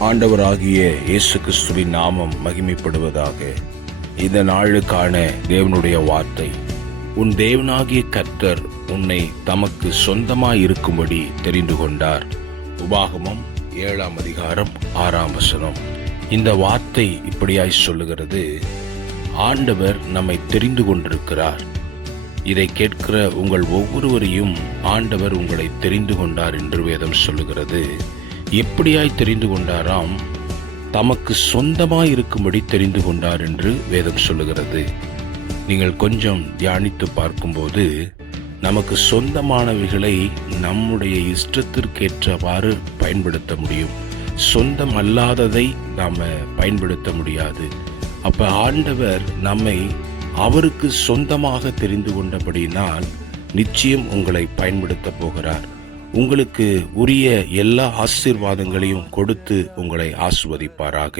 ஆண்டவராகிய இயேசு கிறிஸ்துவின் நாமம் மகிமைப்படுவதாக இந்த நாளுக்கான தேவனுடைய வார்த்தை. உன் தேவனாகிய கர்த்தர் உன்னை தமக்கு சொந்தமாய் இருக்கும்படி தெரிந்து கொண்டார். உபாகமம் ஏழாம் அதிகாரம் ஆறாம் வசனம். இந்த வார்த்தை இப்படியாய் சொல்லுகிறது. ஆண்டவர் நம்மை தெரிந்து கொண்டிருக்கிறார். இதை கேட்கிற உங்கள் ஒவ்வொருவரையும் ஆண்டவர் உங்களை தெரிந்து கொண்டார் என்று வேதம் சொல்லுகிறது. எப்படியாய் தெரிந்து கொண்டாராம்? தமக்கு சொந்தமாய் இருக்கும்படி தெரிந்து கொண்டார் என்று வேதம் சொல்லுகிறது. நீங்கள் கொஞ்சம் தியானித்து பார்க்கும்போது நமக்கு சொந்தமானவைகளை நம்முடைய இஷ்டத்திற்கேற்றவாறு பயன்படுத்த முடியும். சொந்தம் அல்லாததை நாம் பயன்படுத்த முடியாது. அப்போ ஆண்டவர் நம்மை அவருக்கு சொந்தமாக தெரிந்து கொண்டபடினால் நிச்சயம் உங்களை பயன்படுத்த போகிறார். உங்களுக்கு உரிய எல்லா ஆசீர்வாதங்களையும் கொடுத்து உங்களை ஆசிர்வதிப்பாராக.